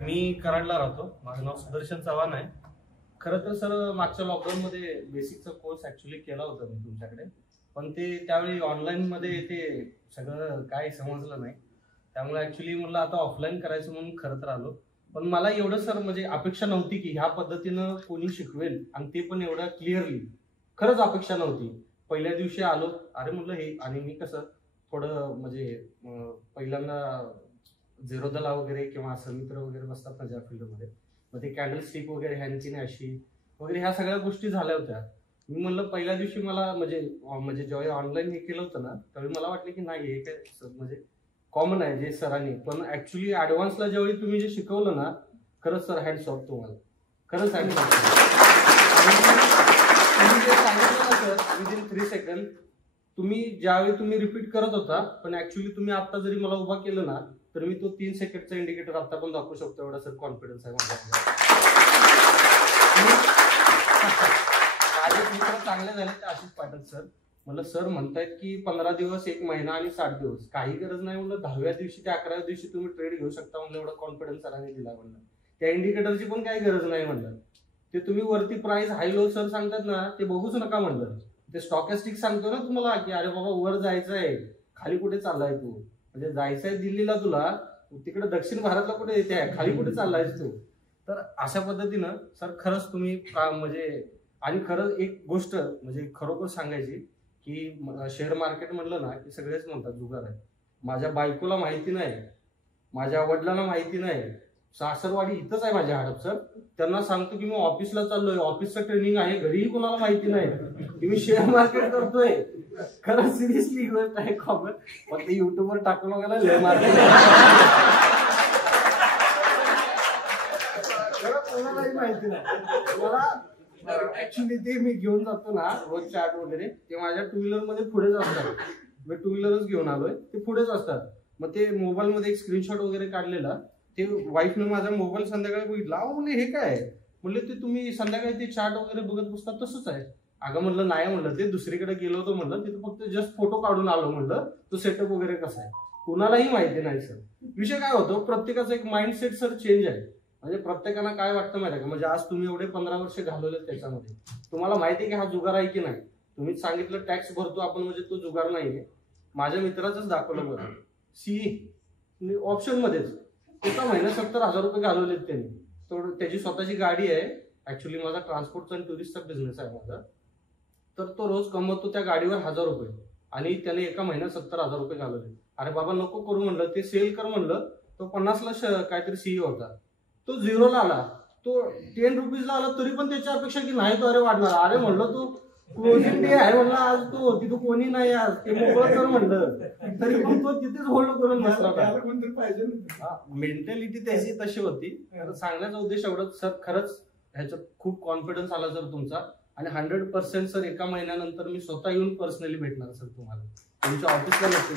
मी कराडला राहतो. माझं नाव सुदर्शन चव्हाण आहे. खरं तर सर मागच्या लॉकडाऊनमध्ये बेसिकचा कोर्स ऍक्च्युली केला होता मी तुमच्याकडे, पण ते त्यावेळी ऑनलाईन मध्ये ते सगळं काय समजलं नाही. त्यामुळे ऍक्च्युली म्हणलं आता ऑफलाईन करायचं म्हणून खरं तर आलो. पण मला एवढं सर म्हणजे अपेक्षा नव्हती की ह्या पद्धतीनं कोणी शिकवेल आणि ते पण एवढं क्लिअरली. खरंच अपेक्षा नव्हती. पहिल्या दिवशी आलो, अरे म्हणलं हे, आणि मी कसं थोडं म्हणजे पहिल्यांदा झिरोदला वगैरे किंवा असं मित्र वगैरे बसतात ना ज्या फील्डमध्ये, मग ते कॅन्डल स्टिक वगैरे ह्यांची नाशी वगैरे ह्या सगळ्या गोष्टी झाल्या होत्या. मी म्हणलं पहिल्या दिवशी मला म्हणजे जेव्हा ऑनलाईन हे केलं होतं ना, त्यावेळी मला वाटलं की नाही हे काय म्हणजे कॉमन आहे जे सरांनी, पण ऍक्च्युली ऍडव्हान्सला ज्यावेळी तुम्ही जे शिकवलं ना, खरंच सर हँड्स ऑफ तुम्हाला, खरंच हँड्स ऑफ. तुम्ही जे सांगितलं ना सर विदिन 3 सेकंड, तुम्ही ज्यावेळी तुम्ही रिपीट करत होता, पण ऍक्च्युली तुम्ही आता जरी मला उभा केलं ना, तर मी तो 3 सेकंडचा इंडिकेटर आता पण दाखवू शकतो. एवढा सर कॉन्फिडन्स आहे माझ्याकडे. माझे मित्र चांगले झाले ते आशिष पाटील सर. म्हणलं सर म्हणतायत की 15 दिवस, 1 महिना आणि 60 दिवस, काही गरज नाही म्हणलं. 10व्या दिवशी ते 11व्या दिवशी तुम्ही ट्रेड घेऊ शकता म्हणलं. एवढा कॉन्फिडन्स सरांनी दिला म्हणलं. त्या इंडिकेटरची पण काही गरज नाही म्हणलं. ते तुम्ही वरती प्राइस हाय लो सर सांगतात ना, ते बघूच नका म्हणलं. ते स्टॉकॅस्टिक सांगतो ना तुम्हाला की अरे बाबा वर जायचं आहे, खाली कुठे चाललाय तू, म्हणजे जायचंय दिल्लीला तुला, तिकडे दक्षिण भारतला कुठे येते, खाली कुठे चाललायस तू. तर अशा पद्धतीनं सर खरंच तुम्ही म्हणजे, आणि खरंच एक गोष्ट म्हणजे खरोखर सांगायची की शेअर मार्केट म्हणलं ना की सगळेच म्हणतात जुगार आहे. माझ्या बायकोला माहिती नाही, माझ्या वडिलांना माहिती नाही, सासरवाडी इथंच आहे माझ्या हडपसर. त्यांना सांगतो की मी ऑफिसला चाललोय, ऑफिसचं ट्रेनिंग आहे, घरीही कोणाला माहिती नाही की मी शेअर मार्केट करतोय. खरं सिरियसली गोष्ट आहे खबर. पण ते युट्यूबवर टाकून वगैरे लय मार्केट कोणालाही माहिती नाही. मला ऍक्च्युली ते मी घेऊन जातो ना रोज चार्ट वगैरे, ते माझ्या 2 व्हीलर मध्ये पुढेच असतात. मी 2 व्हीलरच घेऊन आलोय, ते पुढेच असतात. मग ते मोबाईल मध्ये एक स्क्रीनशॉट वगैरे काढलेला, ते वाईफने माझा मोबाईल संध्याकाळी बघितला. म्हणजे हे काय म्हणले, ते तुम्ही संध्याकाळी ते चार्ट वगैरे बघत बसतात तसंच आहे. अगं म्हणलं नाही म्हणलं, ते दुसरीकडे गेलो होतो म्हणलं, तिथं फक्त जस्ट फोटो काढून आलो म्हणलं, तो सेटअप वगैरे कसा आहे कुणालाही माहिती नाही सर. विषय काय होतो, प्रत्येकाचा एक माइंडसेट सर चेंज आहे. म्हणजे प्रत्येकाला काय वाटतं माहिती आहे का, म्हणजे आज तुम्ही एवढे 15 वर्ष घालवले त्याच्यामध्ये, तुम्हाला माहिती आहे की हा जुगार आहे की नाही. तुम्ही सांगितलं टॅक्स भरतो आपण, म्हणजे तो जुगार नाहीये. माझ्या मित्राचंच दाखवलं बघा, सीई ऑप्शन मध्येच एका महिन्यात 70,000 रुपये घालवलेत त्यांनी. तर त्याची स्वतःची गाडी आहे. ऍक्च्युली माझा ट्रान्सपोर्टचा आणि टुरिस्टचा बिझनेस आहे माझा. तर तो रोज कमवतो त्या गाडीवर 1000 रुपये, आणि त्याने एका महिन्यात 70,000 रुपये घालवले. अरे बाबा नको करू म्हणलं, ते सेल कर म्हणलं. तो 50ला काहीतरी सीई होता, तो 0ला आला. तो 10 रुपीजला आला, तरी पण त्याची अपेक्षा की नाही तो अरे वाढणार. अरे म्हणलं तू क्लोजिंग डे आहे म्हणलं आज, तो तिथं कोणी नाही आज, ते मोकळं कर म्हणलं, तरी पण तो तिथेच होल्ड करून बसला. पाहिजे मेंटॅलिटी त्याची तशी होती. सांगण्याचा उद्देश एवढंच सर, खरंच ह्याच्यात खूप कॉन्फिडन्स आला सर तुमचा. आणि 100% सर एका महिन्यानंतर मी स्वतः येऊन पर्सनली भेटणार सर तुम्हाला, तुमच्या ऑफिसला नक्की.